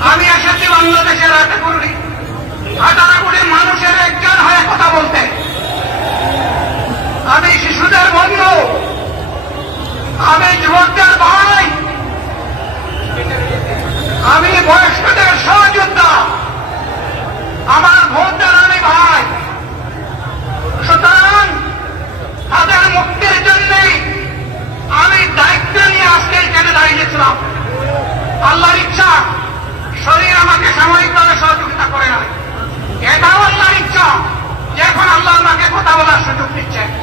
আমি এসেছি বাংলাদেশের আটাকুড়ি আটাকুড়ি মানুষের একজন হয়ে কথা বলতে। আমি শিশুদের বন্ধু। আমি যুবকদের ভাই। আমি বয়স্কদের সহযোদ্ধা। আমার I'm pytała nasze duchycie.